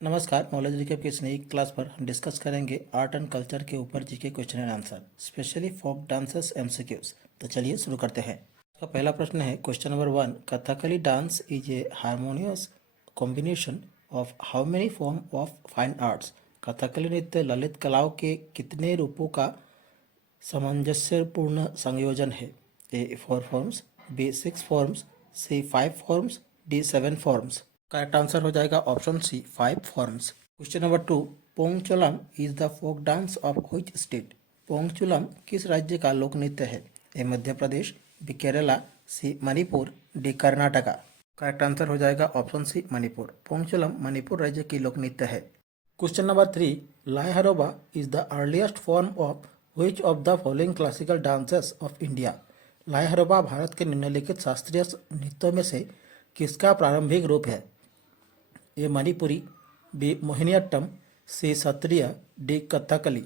नमस्कार। Knowledge recap की इस नई क्लास पर हम डिस्कस करेंगे आर्ट एंड कल्चर के ऊपर GK question and answer, specially folk dances MCQs. तो चलिए शुरू करते हैं। इसका पहला प्रश्न है question number 1। Kathakali dance is a harmonious combination of how many form of fine arts. Kathakali नृत्य ललित कलाओं के कितने रूपों का सामंजस्यपूर्ण संयोजन है। A 4 forms, B 6 forms, C 5 forms, D 7 forms. Correct answer हो जाएगा option C 5 forms. Question number 2। Pungcholom is the folk dance of which state. Pungcholom किस राज्य का लोक नृत्य है। A Madhya Pradesh, B Kerala, C Manipur, D Karnataka. Correct answer हो जाएगा ऑप्शन सी मणिपुर। पोंगचुलम मणिपुर राज्य की लोक नृत्य है। Question number 3। Lai Haraoba is the earliest form of which of the following classical dances of India. Lai Haraoba Bharat के निम्नलिखित शास्त्रीय नृत्यों में से किसका प्रारंभिक रूप है। A Manipuri, B Mohiniyattam, C Sattriya, D Kathakali.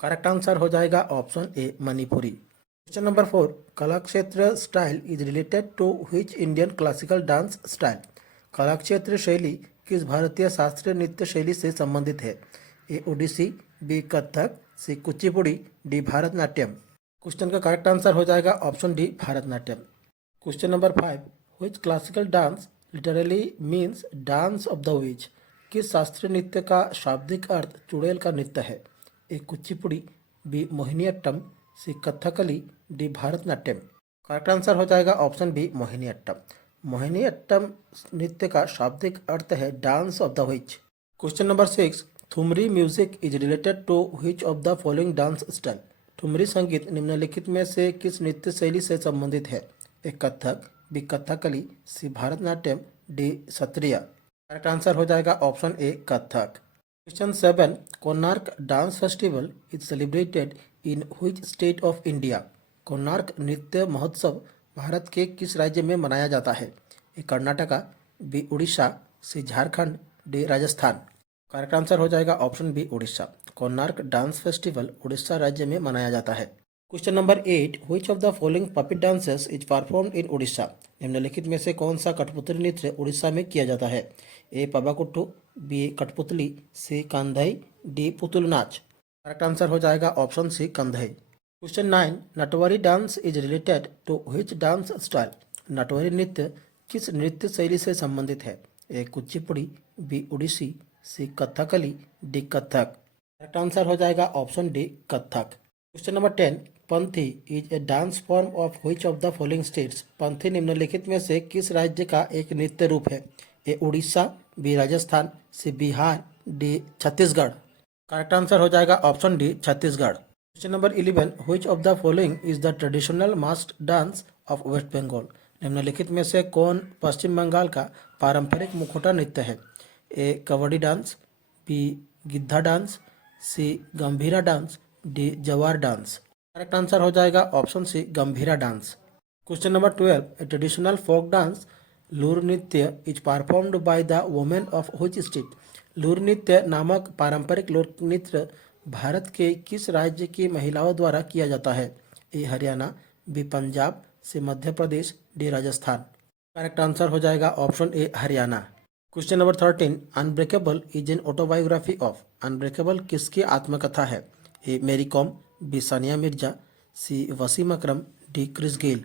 Correct answer हो जाएगा option A Manipuri. Question number 4। Kalakshetra style is related to which Indian classical dance style. Kalakshetra शैली किस भारतीय शास्त्रीय नृत्य शैली से संबंधित है। A Odissi, B Kathak, C Kuchipudi, D Bharatanatyam. Question का करेक्ट आंसर हो जाएगा option D Bharatanatyam. Question number 5। Which classical dance literally means dance of the विच। किस शास्त्रीय नृत्य का शाब्दिक अर्थ चुड़ैल का नृत्य है। A Kuchipudi, B Mohiniyattam, C Kathakali, D Bharatanatyam. Correct answer हो जाएगा ऑप्शन बी मोहिनीअट्टम। मोहिनीअट्टम नृत्य का शाब्दिक अर्थ है dance of the witch. Question number 6। Thumri music is related to which of the following dance style. Thumri संगीत निम्नलिखित में से किस नृत्य शैली से संबंधित है। A Kathak, B Kathakali, C Bharatanatyam, D Sattriya. Correct answer हो जाएगा option A Kathak. Question 7। Konark dance festival is celebrated in which state of India. Konark नृत्य महोत्सव भारत के किस राज्य में मनाया जाता है। A Karnataka, B Orissa, C Jharkhand, D Rajasthan. Correct answer हो जाएगा option B Orissa. Konark dance festival Orissa राज्य में मनाया जाता है। Question number 8। Which of the following puppet dances is performed in Orissa. निम्नलिखित में से कौन सा कठपुतली नृत्य उड़ीसा में किया जाता है। ए पबाकुट्टू, बी कठपुतली, सी कंधई, डी पुतुल नाच। करेक्ट आंसर हो जाएगा option C Kandhei. Question 9। Natvari dance is related to which dance style. Natvari नृत्य किस नृत्य शैली से संबंधित है। A Kuchipudi, B Odissi, C Kathakali, D Kathak. Correct answer हो जाएगा option D Kathak. Question number 10। Panthi is a dance form of which of the following states. Panthi निम्नलिखित में से किस राज्य का एक नृत्य रूप है। A Orissa, B Rajasthan, C Bihar, D Chhattisgarh. Correct answer हो जाएगा option D Chhattisgarh. Question number 11। Which of the following is the traditional mask dance of West Bengal. निम्नलिखित में से कौन पश्चिम बंगाल का पारंपरिक मुखौटा नृत्य है। A kabaddi dance, B Giddha dance, C Gambhira dance, D Jawar dance. Correct answer हो जाएगा option C Gambhira dance. Question number 12। A traditional folk dance Loor nritya is performed by the women of which state. Loor नृत्य नामक पारंपरिक लोक नृत्य भारत के किस राज्य की महिलाओं द्वारा किया जाता है। A Haryana, B Punjab, C Madhya Pradesh, D Rajasthan. Correct answer हो जाएगा option A Haryana. Question number 13। Unbreakable is an autobiography of. Unbreakable किसकी आत्मकथा है। A Mary Kom, B Sania Mirza, C Wasim Akram, D Chris Gayle.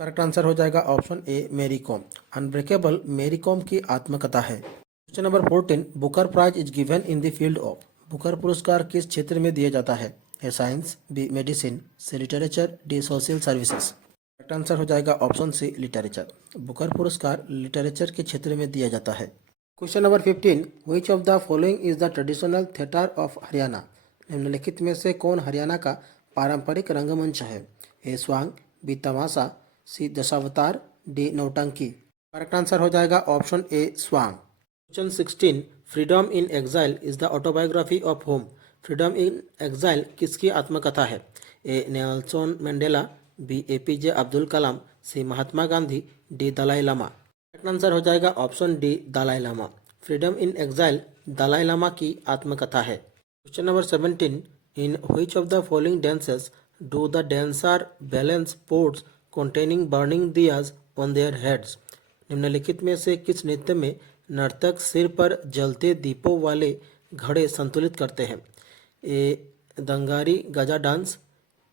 Correct answer हो जाएगा ऑप्शन ए मेरी कॉम। अनब्रेकेबल मेरी कॉम की आत्मकथा है। Question number 14। Booker prize is given in the field of. Booker पुरस्कार किस क्षेत्र में दिया जाता है। A science, B medicine, C literature, D social services. Correct answer हो जाएगा ऑप्शन सी लिटरेचर। बुकर पुरस्कार लिटरेचर के क्षेत्र में दिया जाता है। Question number 15। Which of the following is the traditional theatre of Haryana. निम्नलिखित में से कौन हरियाणा का पारंपरिक रंगमंच है। A Swang, B Tamasha, C Dashavatar, D Nautanki. Correct answer हो जाएगा option A Swang. Question 16। Freedom in Exile is the autobiography of whom. Freedom in Exile किसकी आत्मकथा है। A Nelson Mandela, B APJ Abdul Kalam, C Mahatma Gandhi, D Dalai Lama. Correct answer हो जाएगा option D Dalai Lama. Freedom in Exile Dalai Lama की आत्मकथा है। Question number 17। In which of the following dances do the dancer balance pots containing burning diyas on their heads। निम्नलिखित में से किस नृत्य में नर्तक सिर पर जलते दीपों वाले घड़े संतुलित करते हैं? A Dangari Gaja dance,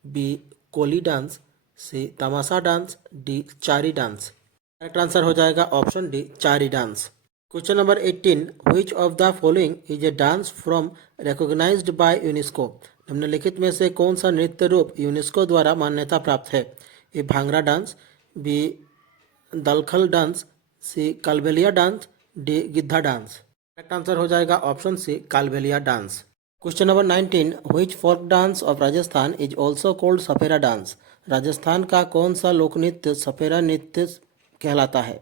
B Koli dance, C Tamasha dance, D Chari dance. Correct answer हो जाएगा option D Chari dance. Question number 18, which of the following is a dance from recognized by UNESCO? निम्नलिखित में से कौन सा नृत्य रूप यूनेस्को द्वारा मान्यता प्राप्त है? A Bhangra dance, B Dalkhal dance, C Kalbelia dance, D Giddha dance. Correct answer हो जाएगा option C Kalbelia dance. Question number 19, which folk dance of Rajasthan is also called Sapera dance? Rajasthan का कौन सा लोक नृत्य सपेरा नृत्य कहलाता है?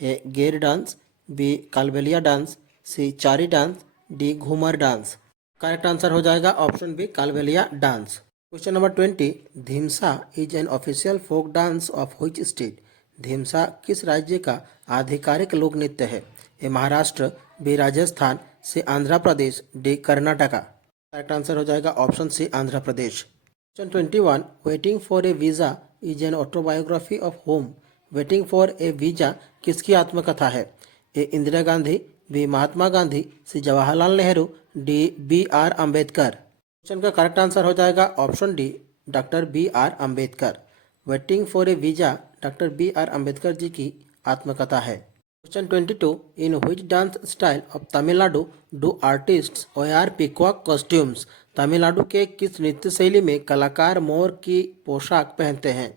A Gair dance, B Kalbelia dance, C Chari dance, D Ghoomar dance. Correct answer हो जाएगा option B Kalbelia dance. Question number 20, Dhimsa is an official folk dance of which state? Dhimsa किस राज्य का आधिकारिक लोक नृत्य है? A Maharashtra, B Rajasthan, C Andhra Pradesh, D Karnataka. Correct answer हो जाएगा option C Andhra Pradesh. Question 21, waiting for a visa is an autobiography of home? Waiting for a visa किसकी आत्मकथा है? A Indira Gandhi, B Mahatma Gandhi, C Jawaharlal Nehru, D B R Ambedkar. Question का करेक्ट आंसर हो जाएगा option D doctor B R Ambedkar. Waiting for a visa doctor B R Ambedkar ji की आत्मकथा है। Question 22, in which dance style of Tamil Nadu do artists wear peacock costumes? Tamil Nadu के किस नृत्य शैली में कलाकार मोर की पोशाक पहनते हैं?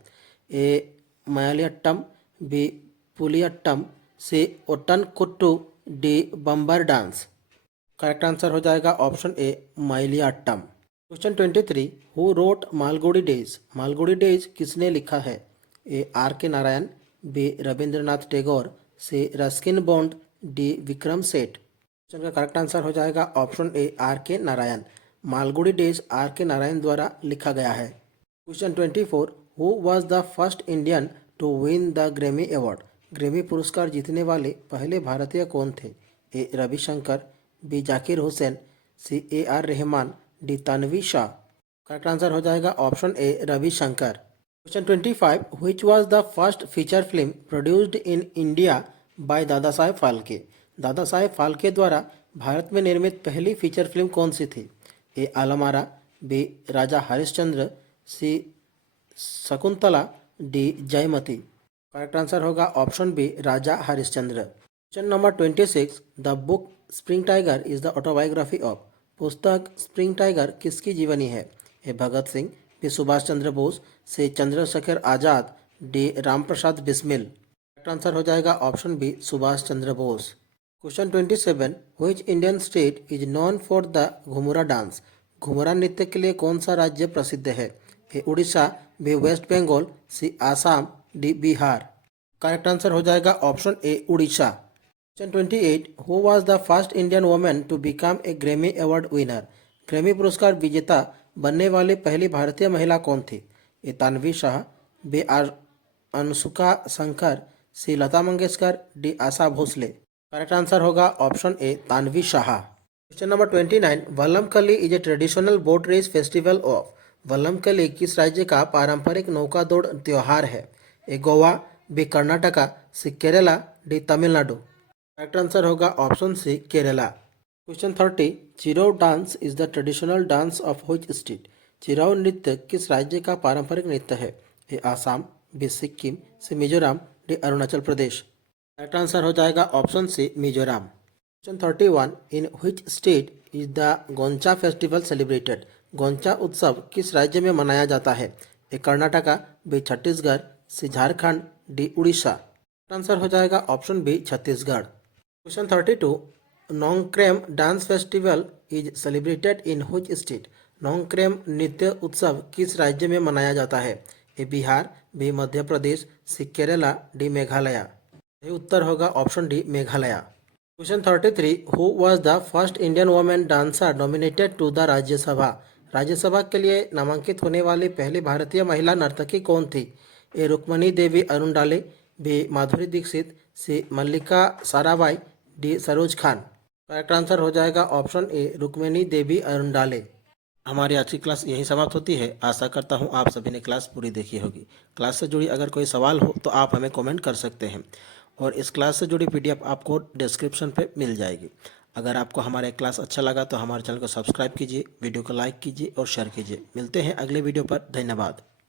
A Malayattam, B Puliyattam, C Ottankuttu, D Bambar dance. Correct answer हो जाएगा option A Malayattam. Question 23, who wrote Malgudi days? Malgudi days किसने लिखा है? A R K Narayan, B Rabindranath Tagore, C Ruskin Bond, D Vikram Seth. Question का करेक्ट आंसर हो जाएगा option A R K Narayan. Malgudi days are K Narayan द्वारा लिखा गया है। Question 24, who was the first Indian to win the Grammy award? Grammy पुरस्कार जीतने वाले पहले भारतीय कौन थे? A Ravi Shankar, B Zakir Hussain, C A R Rahman, D Tanvi Shah. Correct answer हो जाएगा option A Ravi Shankar. Question 25, which was the first feature film produced in India by Dada Saheb Phalke? दादा साहेब फाल्के द्वारा भारत में निर्मित पहली फीचर फिल्म कौन सी थी? ए आलमारा, बी राजा हरिश्चंद्र, सी Shakuntala, D Joymati. Correct answer होगा option B Raja Harishchandra. Question number 26, the book spring tiger is the autobiography of? पुस्तक spring tiger किसकी जीवनी है? ए भगत सिंह, बी सुभाष चंद्र बोस, से Chandrashekhar Azad, D Ramprasad Bismil. Correct answer हो जाएगा option B Subhash Chandra Bose. Question 27, which Indian state is known for the Ghumura dance? Ghumura नृत्य के लिए कौन सा राज्य प्रसिद्ध है? A Orissa, B West Bengal, C Assam, D Bihar. Correct answer हो जाएगा option A Orissa. Question 28, who was the first Indian women to become a Grammy award winner? Grammy पुरस्कार विजेता बनने वाली पहली भारतीय महिला कौन थी? A Tanvi Shah, B R Anushka Shankar, C Lata Mangeshkar, D Asha Bhosle. Correct answer होगा option A Tanvi Shah. Question number 29, Vallamkali is a traditional boat race festival of? Vallamkali किस राज्य का पारंपरिक नौका दौड़ त्योहार है? A Goa, B Karnataka, C Kerala, D Tamil Nadu. Correct answer होगा option C Kerala. Question 30, Cheraw dance is the traditional dance of which state? Cheraw नृत्य किस राज्य का पारंपरिक नृत्य है? A Assam, B Sikkim, C Mizoram, D Arunachal Pradesh. Correct answer हो जाएगा option C Mizoram. Question 31, in which state is the Goncha festival celebrated? Goncha उत्सव किस राज्य में मनाया जाता है? A Karnataka, B Chhattisgarh, C Jharkhand, D Orissa. Correct answer हो जाएगा option B Chhattisgarh. Question 32, Nongkrem dance festival is celebrated in which state? Nongkrem नृत्य उत्सव किस राज्य में मनाया जाता है? A Bihar, B Madhya Pradesh, C Kerala, D Meghalaya. ये उत्तर होगा option D Meghalaya. Question 33, who was the first Indian women dancer nominated to the Rajya Sabha? Rajya Sabha के लिए नामांकित होने वाली पहली भारतीय महिला नर्तकी कौन थी? A Rukmini Devi Arundale, B Madhuri Dixit, C Mallika Sarabhai, D Saroj Khan. Correct answer हो जाएगा ऑप्शन ए रुक्मिणी देवी अरुणडाले। हमारी आज की क्लास यही समाप्त होती है। आशा करता हूँ आप सभी ने क्लास पूरी देखी होगी। क्लास से जुड़ी अगर कोई सवाल हो तो आप हमें कमेंट कर सकते हैं और इस क्लास से जुड़ी PDF आपको डिस्क्रिप्शन पे मिल जाएगी। अगर आपको हमारा क्लास अच्छा लगा तो हमारे चैनल को सब्सक्राइब कीजिए, वीडियो को लाइक कीजिए और शेयर कीजिए। मिलते हैं अगले वीडियो पर। धन्यवाद।